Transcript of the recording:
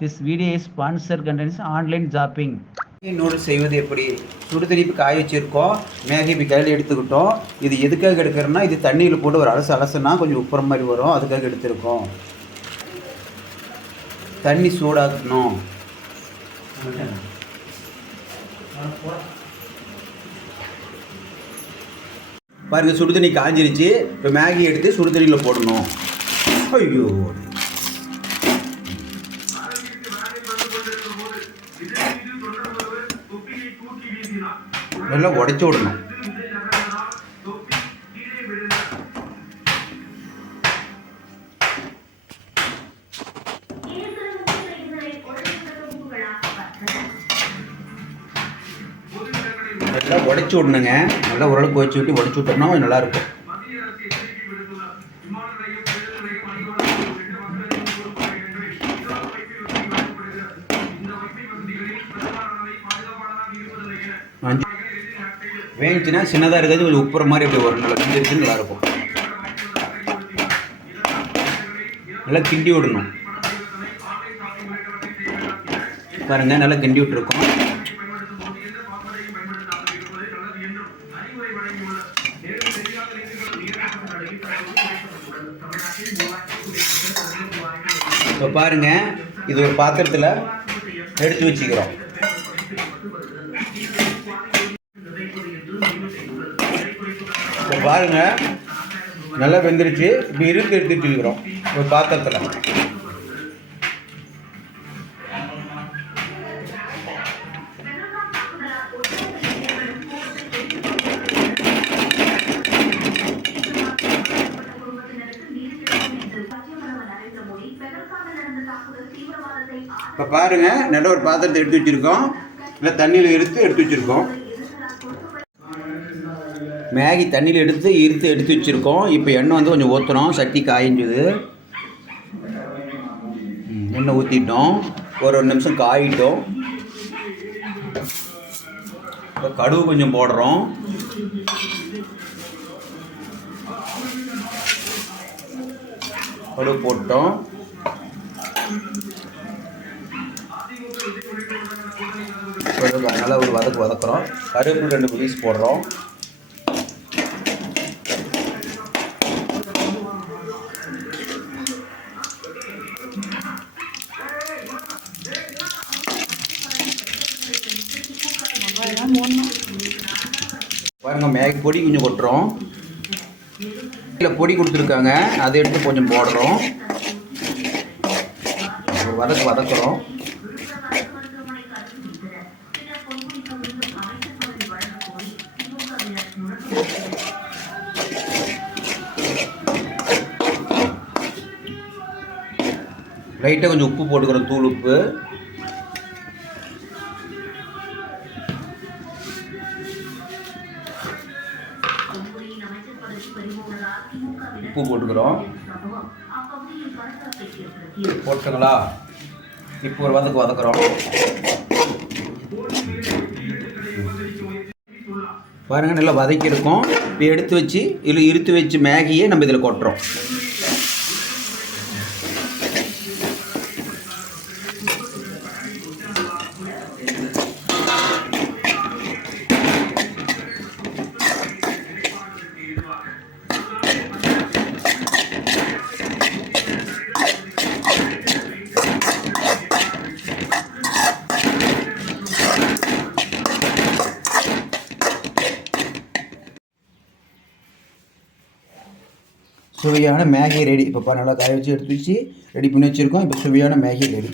This video is sponsored contains online shopping. Noodles செய்வது எப்படி? சுடுதண்ணி இப்போ காய வச்சுருக்கோம், மேகி இப்போ கையில் எடுத்துக்கிட்டோம். இது எதுக்காக எடுக்கிறோன்னா, இது தண்ணியில் போட்டு ஒரு அலசுனா கொஞ்சம் உப்புற மாதிரி வரும், அதுக்காக எடுத்துருக்கோம். தண்ணி சூடாக்கணும். பாருங்கள், சுடுதண்ணி காஞ்சிருச்சு. இப்போ மேகி எடுத்து சுடுதண்ணியில் போடணும். ஐயோ, நல்லா உடைச்சி விடணும். நல்லா உடைச்சி விடணுங்க. நல்லா ஓரளவுக்கு வச்சு விட்டு உடைச்சி விட்டோம்னா நல்லாயிருக்கும். வேணுச்சுன்னா சின்னதாக இருக்கிறது கொஞ்சம் உப்புற மாதிரி அப்படி வரும். நல்லா கிண்டிருச்சு நல்லாயிருக்கும். நல்லா கிண்டி விடணும். பாருங்கள், நல்லா கிண்டி விட்டுருக்கோம். இப்போ பாருங்கள், இது ஒரு பாத்திரத்தில் எடுத்து வச்சுக்கிறோம். இப்போ பாருங்கள், நல்லா வெந்துருச்சு. இப்போ எடுத்து வச்சுக்கிறோம் ஒரு பாத்திரத்தில். இப்போ பாருங்கள், நல்ல ஒரு பாத்திரத்தை எடுத்து வச்சுருக்கோம். இல்லை தண்ணியில் எடுத்து வச்சுருக்கோம். மேகி தண்ணியில் எடுத்து வச்சுருக்கோம். இப்போ எண்ணெய் வந்து கொஞ்சம் ஊற்றுறோம். சட்டி காய்ஞ்சுது. எண்ணெய் ஊற்றிட்டோம். ஒரு நிமிஷம் காயிட்டோம். இப்போ கடுகு கொஞ்சம் போடுறோம். கடுகு போட்டோம். நல்லா ஒரு வதக்குறோம். கருவேப்பிலை 2 பீஸ் போடுறோம். பாருங்கள், மேகி பொடி கொஞ்சம் கொட்டுறோம். இல்லை பொடி கொடுத்துருக்காங்க, அதை எடுத்து கொஞ்சம் போடுறோம். வதக்குறோம். லைட்டாக கொஞ்சம் உப்பு போட்டுக்கிறோம், தூள் உப்பு. உப்பு போட்டுக்கிறோம். போட்டுங்களா? இப்போ ஒரு வதக்குறோம். பாருங்கள், நல்லா வதக்கியிருக்கோம். இப்போ எடுத்து வச்சு மேகியை நம்ம இதில் கொட்டுறோம். சுவையான மேகி ரெடி. இப்போ நல்லா காய வச்சு எடுத்து வச்சு ரெடி பண்ணி வச்சுருக்கோம். இப்போ சுவையான மேகி ரெடி.